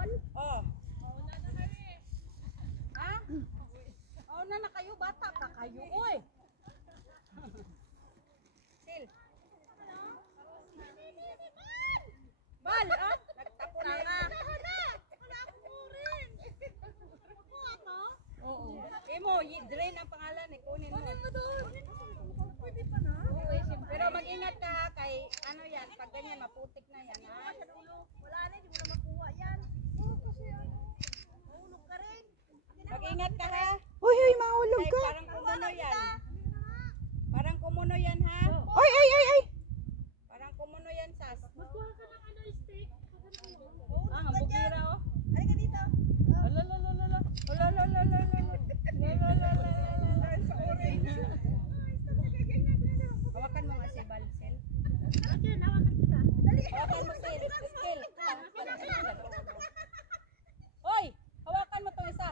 Oh. Ha? Mauna na kayo, bata pa kayo, oy. Sil. Bal, ah? Nagtapo na nga. Oo. Imo, drain ang pangalan eh. Kunin mo. Pwede pa na. Pero mag-ingat ka ha, kay ano yan, pag ganyan maputik na yan ha. Wala na, hindi mo na makuha yan. Mahulog ka rin. Mag-ingat ka ha. Uy, uy, mahulog ka. Parang kumuno yan. Parang kumuno yan ha. Uy, uy, uy, uy. Parang kumuno yan, Sas. Magkuha ka ng ano, steak. Ah, hambugera oh. Ay ka dito. Alalalala. Alalalala. Sa orange. Hawakan mo nga si Balsel. Okay, nawakan kita. Dali. Hawakan mo si Skill. Hoy, hawakan mo tong isa.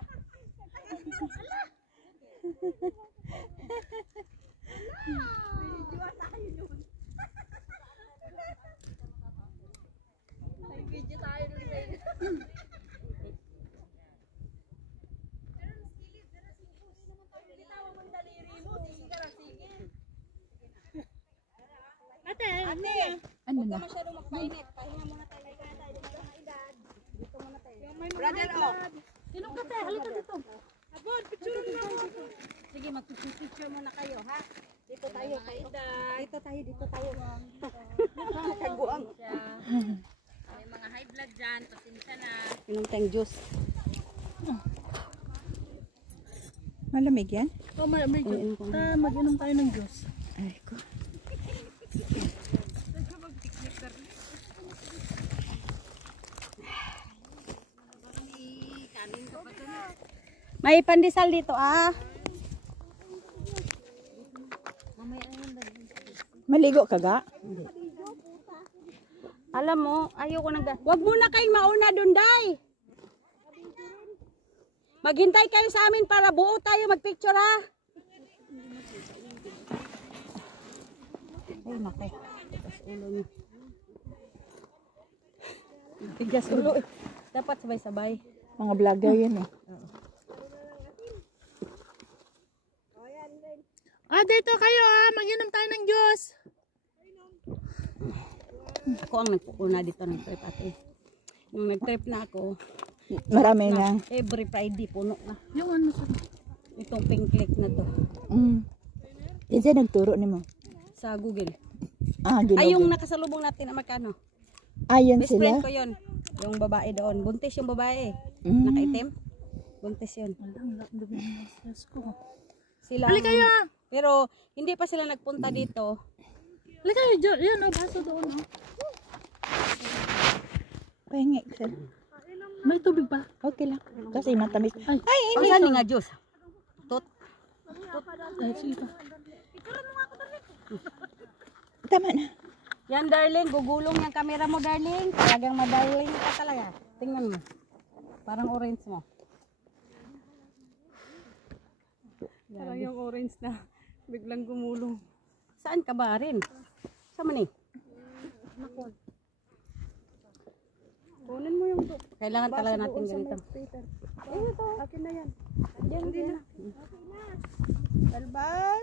Video tayo yun. May video tayo nun. Ate, Ano huwag na? ka masyadong magpainit. Pahinga muna tayo. Dito muna tayo. Brother, oh. sinong ka tayo? Halika dito. Abon, picture na mo. Sige, mag-picture muna kayo, ha? Dito tayo. Dito tayo. Kaguang. May mga high blood dyan. Pasensya na. Inom tayong juice. Malamig yan? Oh, may mag-inom tayo ng juice. Ay ko. May pandesal dito, ah. Maligo ka ga? Alam mo, ayoko nang... Wag muna kayong mauna dun, Day. Maghintay kayo sa amin para buo tayo magpicture, ha? Ay, nako. Tigas ulo niya. Tigas ulo. Dapat sabay-sabay. Mga vlogger yan eh. Ah, dito kayo ah. Mag-inom tayo ng juice. Ako ang nagpupuna dito ng trip, ate. Nung nag-trip na ako, Marami na. every Friday puno na. Yung ano sa... Itong pink click na to. Yan siya nagturo ni mo. Sa Google. Ah, Ay, yung ginoo. nakasalubong natin na magkano. Ayan Best sila. friend ko yun. Yung babae doon. Buntis yung babae. Mm. Nakaitim. Buntis yun. Sila. Halika kayo ah. Pero hindi pa sila nagpunta dito. Halika kayo. Yan oh, baso doon oh. Pahingi sir. May tubig ba? Okay lang. Kasi matamis. Ay, Ay, Ang ini. saan nga juice? Tot. ay sige pa. Tama na. Yan, darling. Gugulong yung camera mo, darling. Talagang madarling ka talaga. Tingnan mo. Parang orange mo. Parang yung orange na biglang gumulong. Saan ka ba rin? Saan man eh? Kunin mo yung kailangan talaga natin ganito. Ito, akin na yan. Diyan din na. Balbal.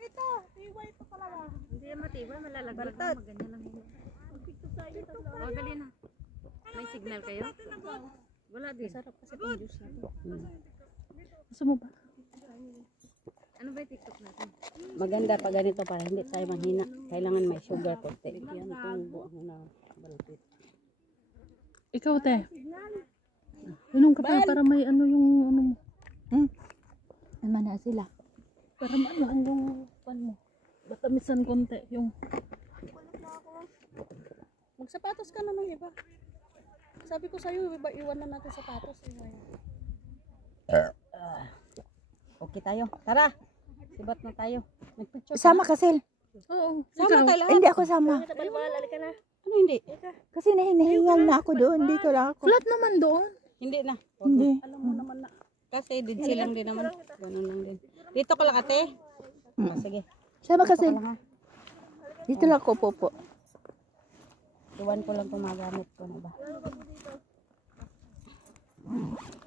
Ito, tiway ito talaga. Hindi matibay, malalaglag Baltat. Maganda lang yun. Oh, dali na. May signal kayo? Wala din. Sarap kasi itong juice natin. Gusto mo ba? Ano ba yung TikTok natin? Maganda pa ganito para hindi tayo mahina. Kailangan may sugar konti. Yan itong buang na balpit. Ikaw te. Inom ka pa para may ano yung ano mo. Naman na sila. Para maano ang yung pan mo. Batamisan konti yung. Magsapatos ka na ng iba. Sabi ko sa'yo, iwan na natin sapatos. Okay tayo. Tara. Sibat na tayo. Magpicture. Sama ka sil. Oo. Sama tayo lahat. Hindi ako sama. Ano hindi? Kasi nahihingal na ako doon. Dito lang ako. Flat naman doon. Hindi na. Hindi. Alam mo naman na. Kasi didsi lang din naman. Ganun lang din. Dito ka lang ate. Sige. Sama ka sil. Lang, ha? Dito lang ako, popo. Iwan ko lang kung magamit ko na ba.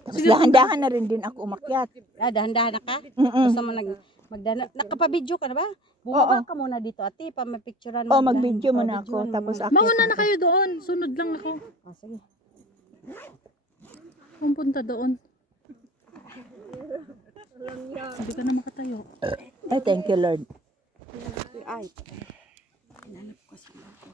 Tapos dahan-dahan na rin din ako umakyat. Dahan-dahan na ka? Mm-mm. Gusto mo nakapabidyo ka na ba? Bumaba ka muna dito, ate, pa mapicturean Oh, mo. mag-video muna Videoan ako. mo Tapos muna. akyat Mauna na ako. kayo doon. Sunod lang ako. Oh, sige. Pumunta doon. Hindi ka na makatayo. Ay, thank you, Lord. Ay, hinanap ko si Marco.